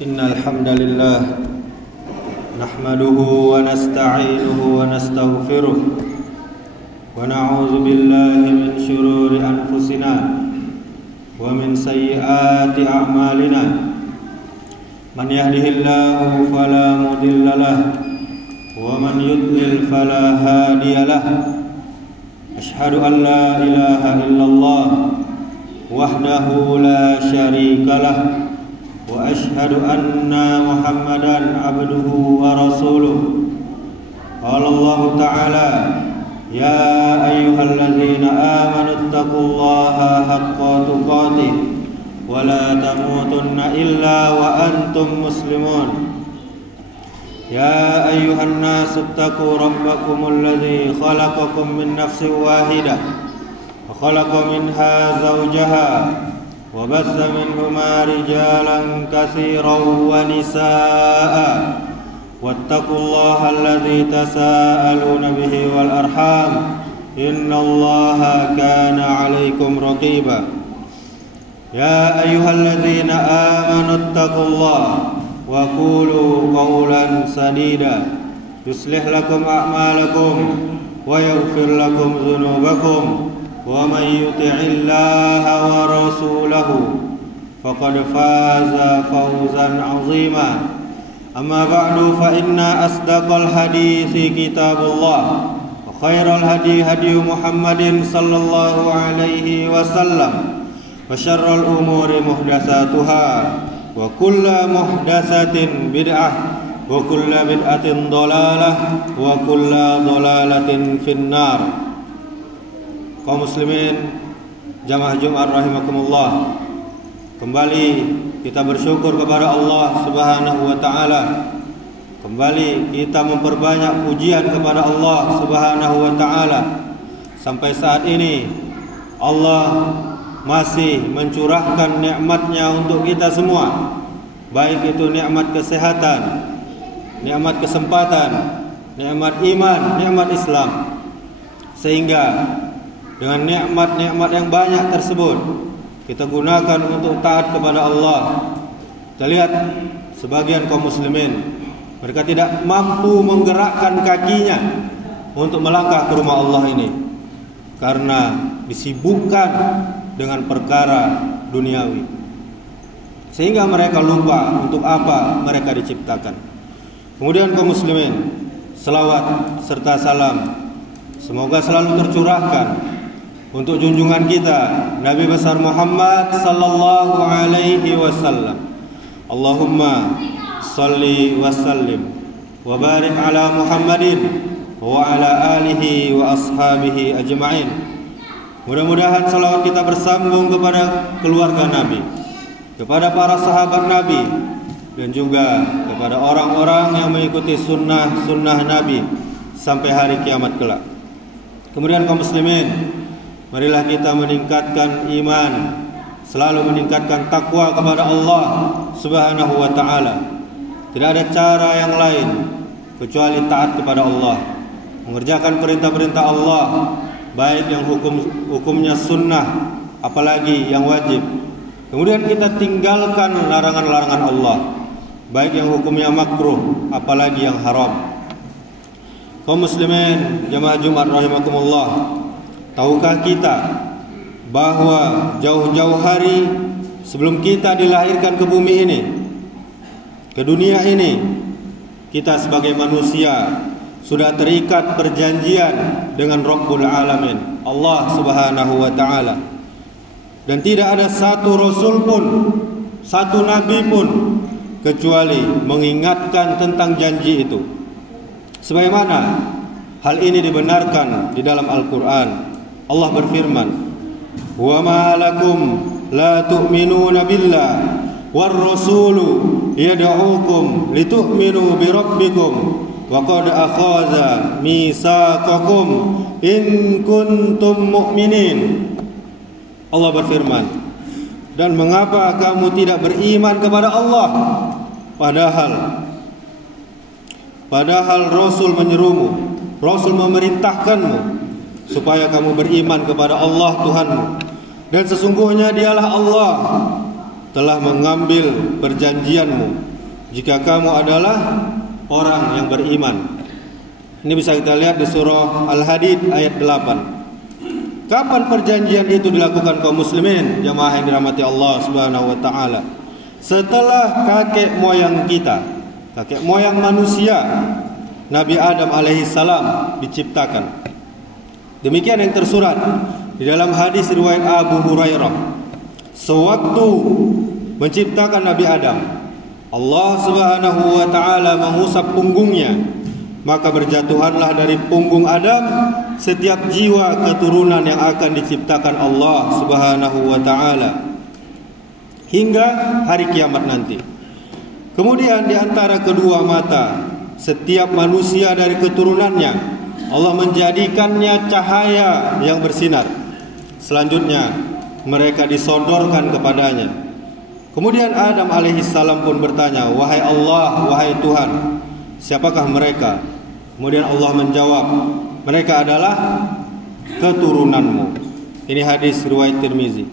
Innal hamdalillah nahmaduhu wa nasta'inuhu wa nastaghfiruh wa na'udzu billahi min shururi anfusina wa min sayyiati a'malina. Man yahdihillahu fala mudilla lahu wa man yudlil fala hadiya lahu. Asyhadu an la ilaha illallah wahdahu la syarika lahu wa asyhadu anna Muhammadan abduhu wa rasuluh. Qala Allah Ta'ala, ya ayyuhalladzina amanu taqullaha haqqa tuqatih wa la tamutunna illa wa antum muslimun. Ya ayyuhan nasu taqu rabbakumul ladzi khalaqakum min nafsin wahidah wa khalaqa minha zawjaha wa bassa minhuma rijalan katsiran wa nisaa'a wattaqullaha alladzi tasaaluna bihi wal arham innallaha kana 'alaikum raqiba. Ya ayyuhalladzina amanu taqullaha wa qulu qawlan sadida yuslih lakum a'malakum wa yaghfir lakum dhunubakum wa may yuti'illaha wa rasulahu faqad faza fawzan 'azima. Amma ba'du, fa inna asdaqal hadithi kitabullah wa khairal hadi hadi Muhammadin sallallahu alaihi wasallam wa syarrul umuri muhdatsatuha wa kullu muhdatsatin bid'ah wa kullu bid'atin dhalalah wa kullu dhalalatin finnar. Kaum muslimin jamaah Jumat rahimakumullah, kembali kita bersyukur kepada Allah Subhanahu wa taala. Kembali kita memperbanyak pujian kepada Allah Subhanahu wa taala. Sampai saat ini Allah masih mencurahkan nikmat-Nya untuk kita semua, baik itu nikmat kesehatan, nikmat kesempatan, nikmat iman, nikmat Islam. Sehingga dengan nikmat-nikmat yang banyak tersebut kita gunakan untuk taat kepada Allah. Kita lihat sebagian kaum muslimin, mereka tidak mampu menggerakkan kakinya untuk melangkah ke rumah Allah ini karena disibukkan dengan perkara duniawi, sehingga mereka lupa untuk apa mereka diciptakan. Kemudian kaum muslimin, selawat serta salam semoga selalu tercurahkan untuk junjungan kita Nabi besar Muhammad sallallahu alaihi wasallam. Allahumma salli wa sallim wa barik ala Muhammadin wa ala alihi wa ashabihi ajma'in. Mudah-mudahan salawat kita bersambung kepada keluarga Nabi, kepada para sahabat Nabi, dan juga kepada orang-orang yang mengikuti sunnah Nabi sampai hari kiamat kelak. Kemudian kaum muslimin, marilah kita meningkatkan iman, selalu meningkatkan takwa kepada Allah Subhanahu wa taala. Tidak ada cara yang lain kecuali taat kepada Allah, mengerjakan perintah-perintah Allah, baik yang hukumnya sunnah, apalagi yang wajib. Kemudian kita tinggalkan larangan-larangan Allah, baik yang hukumnya makruh, apalagi yang haram. Kaum muslimin jamaah Jumat rahimakumullah, tahukah kita bahwa jauh-jauh hari sebelum kita dilahirkan ke bumi ini, ke dunia ini, kita sebagai manusia sudah terikat perjanjian dengan Rabbul Alamin, Allah Subhanahu wa taala. Dan tidak ada satu rasul pun, satu nabi pun kecuali mengingatkan tentang janji itu. Sebagaimana hal ini dibenarkan di dalam Al-Qur'an. Allah berfirman, "Wa ma lakum la tu'minuna billah war rasulu yad'ukum litu'minu bi rabbikum wa qad akhadha mitsaqakum in kuntum mu'minin." Allah berfirman, dan mengapa kamu tidak beriman kepada Allah padahal Rasul menyerumu, Rasul memerintahkanmu supaya kamu beriman kepada Allah Tuhanmu, dan sesungguhnya dialah Allah telah mengambil perjanjianmu jika kamu adalah orang yang beriman. Ini bisa kita lihat di surah Al-Hadid ayat 8. Kapan perjanjian itu dilakukan kaum muslimin, jamaah yang dirahmati Allah Subhanahu wa taala? Setelah kakek moyang kita, kakek moyang manusia, Nabi Adam alaihi salam diciptakan. Demikian yang tersurat di dalam hadis riwayat Abu Hurairah. Sewaktu menciptakan Nabi Adam, Allah Subhanahu wa taala mengusap punggungnya, maka berjatuhanlah dari punggung Adam setiap jiwa keturunan yang akan diciptakan Allah Subhanahu wa taala hingga hari kiamat nanti. Kemudian di antara kedua mata setiap manusia dari keturunannya Allah menjadikannya cahaya yang bersinar. Selanjutnya mereka disodorkan kepadanya. Kemudian Adam alaihissalam pun bertanya, "Wahai Allah, wahai Tuhan, siapakah mereka?" Kemudian Allah menjawab, "Mereka adalah keturunanmu." Ini hadis riwayat Tirmizi.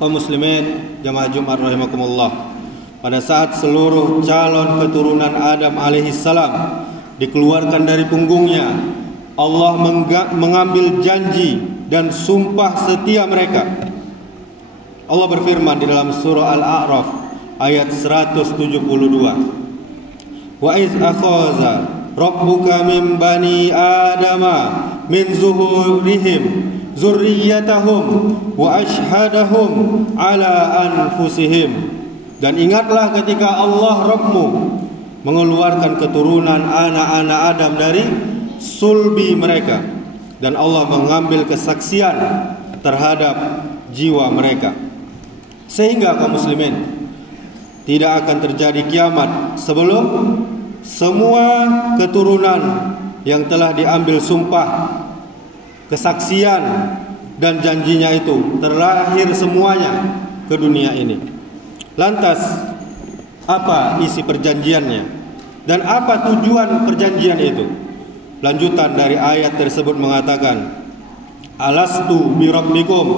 Kaum muslimin jamaah Jumat rahimakumullah, pada saat seluruh calon keturunan Adam alaihissalam dikeluarkan dari punggungnya, Allah mengambil janji dan sumpah setia mereka. Allah berfirman di dalam surah Al-A'raf ayat 172, "Wa iz akhadha rabbuka min bani adama min zuhurihim zurriyyatahum wa ashhadahum ala anfusihim." Dan ingatlah ketika Allah Rabbmu mengeluarkan keturunan anak-anak Adam dari sulbi mereka, dan Allah mengambil kesaksian terhadap jiwa mereka. Sehingga kaum muslimin, tidak akan terjadi kiamat sebelum semua keturunan yang telah diambil sumpah, kesaksian dan janjinya itu terlahir semuanya ke dunia ini. Lantas apa isi perjanjiannya dan apa tujuan perjanjian itu? Lanjutan dari ayat tersebut mengatakan, "Alastu bi rabbikum?"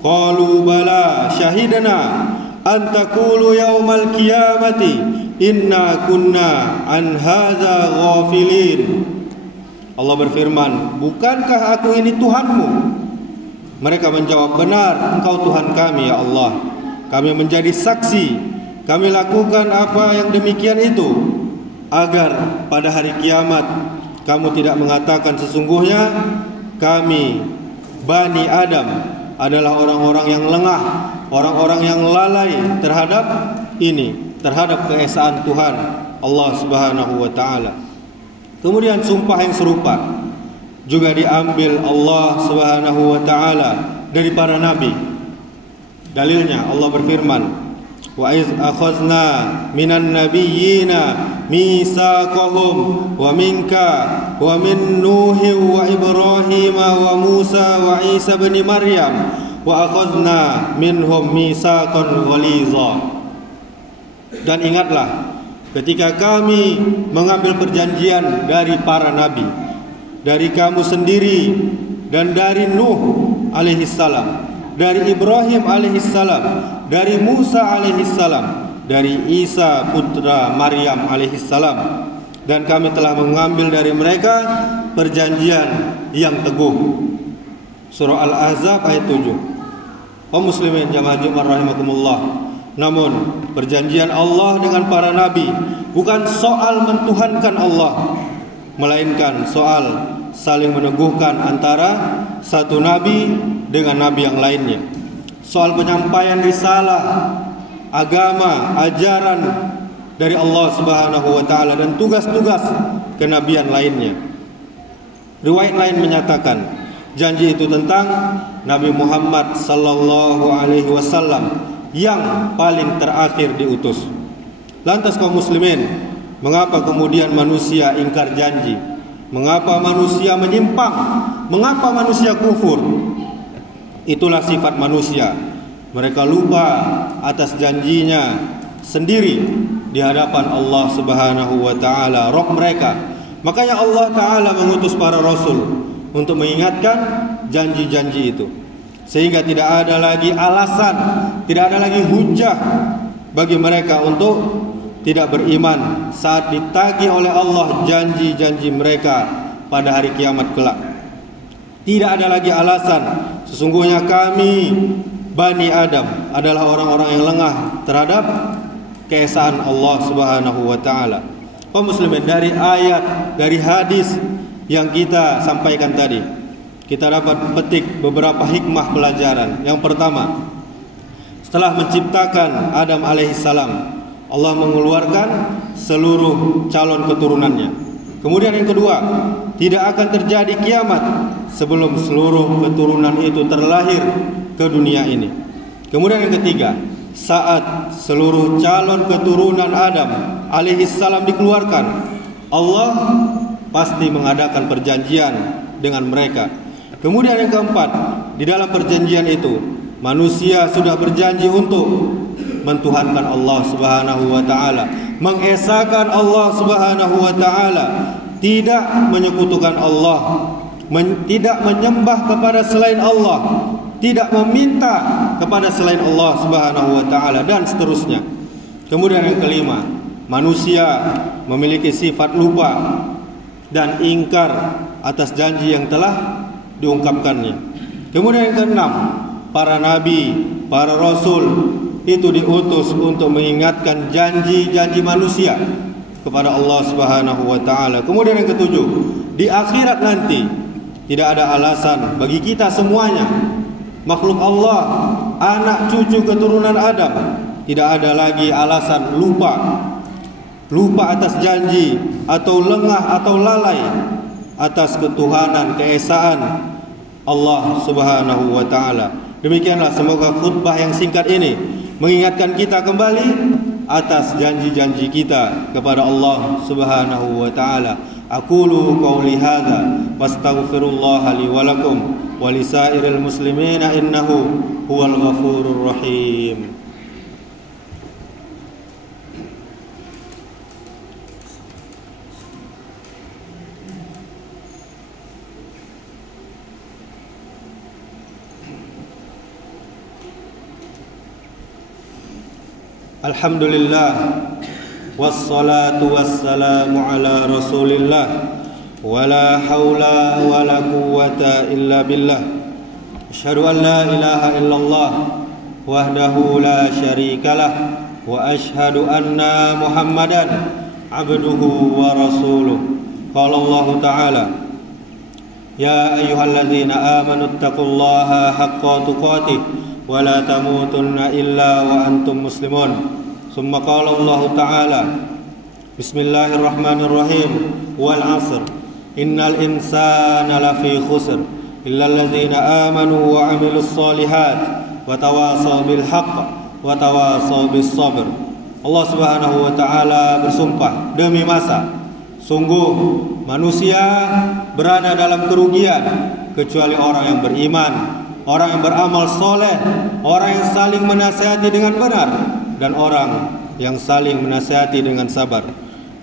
Qalu bala syahidana an taqulu yaumal qiyamati inna kunna an hadza ghafilin. Allah berfirman, "Bukankah aku ini Tuhanmu?" Mereka menjawab, "Benar, Engkau Tuhan kami ya Allah. Kami menjadi saksi, kami lakukan apa yang demikian itu, agar pada hari kiamat kamu tidak mengatakan sesungguhnya kami Bani Adam adalah orang-orang yang lengah, orang-orang yang lalai terhadap ini, terhadap keesaan Tuhan Allah Subhanahu wa taala." Kemudian sumpah yang serupa juga diambil Allah Subhanahu wa taala dari para nabi. Dalilnya Allah berfirman, "Wa iz akhadna minan nabiyyina mitsaqahum wa minka wa min Nuhi wa Ibrahim wa Musa wa Isa bin Maryam wa akhadna minhum mitsaqan ghaliza." Dan ingatlah ketika kami mengambil perjanjian dari para nabi, dari kamu sendiri dan dari Nuh alaihissalam, dari Ibrahim alaihissalam, dari Musa alaihissalam, dari Isa putra Maryam alaihissalam, dan kami telah mengambil dari mereka perjanjian yang teguh. Surah Al-Ahzab ayat 7. Kaum muslimin jamaah Jumat rahimakumullah, namun perjanjian Allah dengan para nabi bukan soal mentuhankan Allah, melainkan soal saling meneguhkan antara satu nabi dengan nabi yang lainnya, soal penyampaian risalah, agama, ajaran dari Allah Subhanahu wa taala dan tugas-tugas kenabian lainnya. Riwayat lain menyatakan janji itu tentang Nabi Muhammad sallallahu alaihi wasallam yang paling terakhir diutus. Lantas kaum muslimin, mengapa kemudian manusia ingkar janji? Mengapa manusia menyimpang? Mengapa manusia kufur? Itulah sifat manusia. Mereka lupa atas janjinya sendiri di hadapan Allah Subhanahu wa taala, Rabb mereka. Makanya Allah taala mengutus para rasul untuk mengingatkan janji-janji itu, sehingga tidak ada lagi alasan, tidak ada lagi hujah bagi mereka untuk tidak beriman saat ditagih oleh Allah janji-janji mereka pada hari kiamat kelak. Tidak ada lagi alasan, sesungguhnya kami Bani Adam adalah orang-orang yang lengah terhadap keesaan Allah Subhanahu wa taala. Kaum muslimin, dari ayat, dari hadis yang kita sampaikan tadi, kita dapat petik beberapa hikmah pelajaran. Yang pertama, setelah menciptakan Adam alaihissalam, Allah mengeluarkan seluruh calon keturunannya. Kemudian yang kedua, tidak akan terjadi kiamat sebelum seluruh keturunan itu terlahir ke dunia ini. Kemudian yang ketiga, saat seluruh calon keturunan Adam alaihissalam dikeluarkan, Allah pasti mengadakan perjanjian dengan mereka. Kemudian yang keempat, di dalam perjanjian itu manusia sudah berjanji untuk mentuhankan Allah Subhanahu wa taala, mengesahkan Allah Subhanahu wa taala, tidak menyekutukan Allah, tidak menyembah kepada selain Allah, tidak meminta kepada selain Allah Subhanahu wa taala, dan seterusnya. Kemudian yang kelima, manusia memiliki sifat lupa dan ingkar atas janji yang telah diungkapkannya. Kemudian yang keenam, para nabi, para rasul itu diutus untuk mengingatkan janji-janji manusia kepada Allah Subhanahu wa taala. Kemudian yang ketujuh, di akhirat nanti tidak ada alasan bagi kita semuanya, makhluk Allah, anak cucu keturunan Adam, tidak ada lagi alasan lupa atas janji atau lengah atau lalai atas ketuhanan, keesaan Allah Subhanahu wa taala. Demikianlah, semoga khutbah yang singkat ini mengingatkan kita kembali atas janji-janji kita kepada Allah Subhanahu wa taala. Aqulu qouli hadza wastaghfirullah li wa lakum wa lisairil muslimina innahu huwal ghafurur rahim. Alhamdulillah, wassalatu wassalamu ala rasulillah, wala hawla wala quwwata illa billah. Asyhadu an la ilaha illallah wahdahu la syarikalah, wa asyhadu anna Muhammadan abduhu wa rasuluh. Qala Allah ta'ala, ya ayyuhalladzina amanu taqullaha haqqa tuqatih wa la tamutunna illa wa antum muslimun. Summa qala Allah ta'ala, bismillahirrahmanirrahim, wal 'asr innal insana lafi khusr illa alladzina amanu wa 'amilus shalihat wa tawasaw bil haqq wa tawasaw bis sabr. Allah Subhanahu wa taala bersumpah demi masa, sungguh manusia berada dalam kerugian kecuali orang yang beriman, orang yang beramal soleh, orang yang saling menasihati dengan benar, dan orang yang saling menasihati dengan sabar.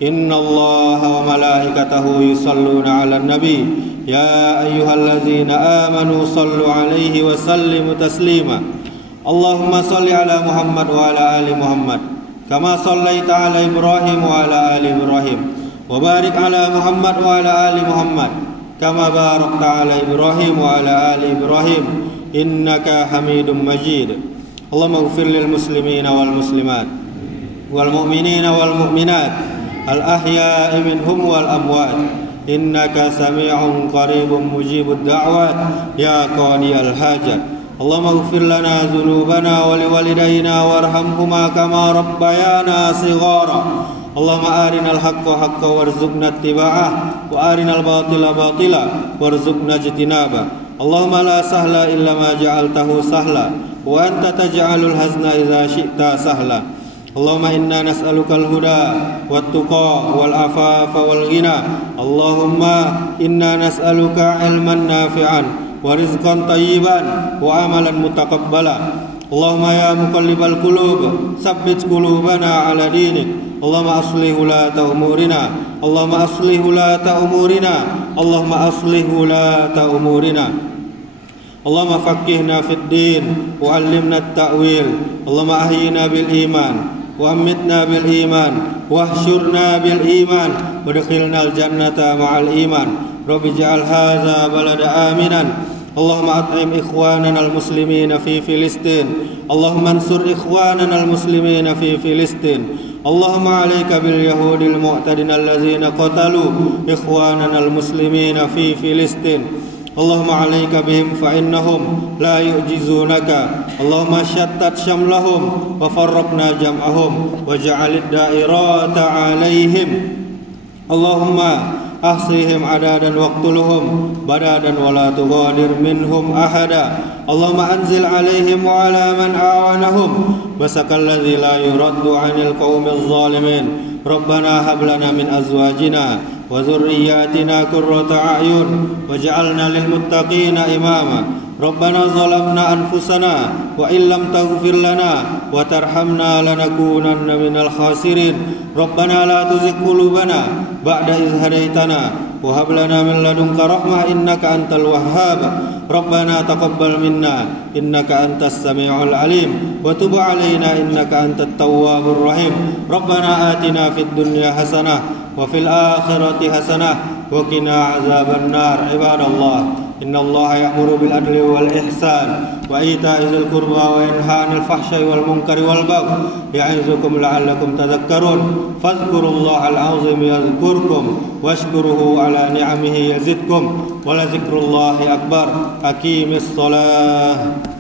Innallaha wa malaikatahu yusalluna 'alan nabi ya ayyuhalladzina amanu sallu 'alaihi wa sallimu taslima. Allahumma salli 'ala Muhammad wa 'ala ali Muhammad kama shallaita 'ala Ibrahim wa 'ala ali Ibrahim wa barik 'ala Muhammad wa 'ala ali Muhammad kama barakta 'ala Ibrahim wa 'ala ali Ibrahim innaka Hamidum Majid. Allahumma ighfir lil muslimina wal muslimat wal mu'minina wal mu'minat al ahya'i minhum wal amwat innaka sami'un qaribun mujibud da'wat ya qadiyal hajat. Allahumma ighfir lana dhunubana wa liwalidayna warhamhuma kama rabbayana shighara. Allahumma arinal haqqa haqqan warzuqna ittiba'ah wa arinal batila batila warzuqna ijtinabah. Allahumma la sahla illa ma ja'altahu sahla wa anta taj'alul hazna idza syi'ta sahla. Allahumma inna nas'alukal huda wat tuqa wal afafa wal ghina. Allahumma inna nas'aluka ilman nafi'an wa rizqan tayyiban wa amalan mutaqabbala. Allahumma ya muqallibal qulub tsabbit qulubana ala dinik. Allahumma aslih ulata umurina. Allahumma aslih ulata umurina. Allahumma aslih ulata umurina. Allahumma faqqihna fid din wa 'allimna at-ta'wil. Allahumma ahyina bil iman wa amitna bil iman wahsyurna bil iman wadkhilnal jannata ma'al iman. Rabbi ij'al hadza balada aminan. Allahumma at'im ikhwanana al-muslimina fi Filistin. Allahumma ansur ikhwanana al-muslimina fi Filistin. Allahumma 'alaika bil yahudil mu'tadin allazina qatalu ikhwanana al-muslimina fi Filistin. Allahumma 'alaika bihim fa innahum la yu'jizunaka. Allahumma shattat syamlahum wa farraqna jam'ahum waj'alid da'irata 'alaihim. Allahumma ahsihim adadan waqtuluhum badadan wa la tughadir minhum ahada. Allahumma anzil 'alaihim wa 'ala man a'anahum basakal ladzi la yuraddu 'anil qaumil zalimin. Rabbana hab lana min azwajina wa dhurriyyatina qurrata a'yun waj'alna lil muttaqina imama. Rabbana zalamna anfusana wa illam taghfir lana wa tarhamna lanakunanna minal khasirin. Rabbana la tuzigh qulubana ba'da idh hadaitana wa hab lana min ladunka rahmah innaka antal wahhab. Rabbana taqabbal minna innaka antas samiul alim wa tub alaina innaka antat tawwabur rahim. Rabbana atina fid dunya hasanah wa fil akhirati hasanah wa qina azaban nar. Ibadallah, innallaha ya'muru bil adli wal ihsan wa ita'i dzil qurba wa yanha 'anil fahsya'i wal munkari wal baghi ya'izukum la'allakum tadhakkarun. Fadhkurullahal 'azim yadhkurkum washkuruhu 'ala ni'amihi yazidkum wa la dzikrullahi akbar. Aqimis shalah.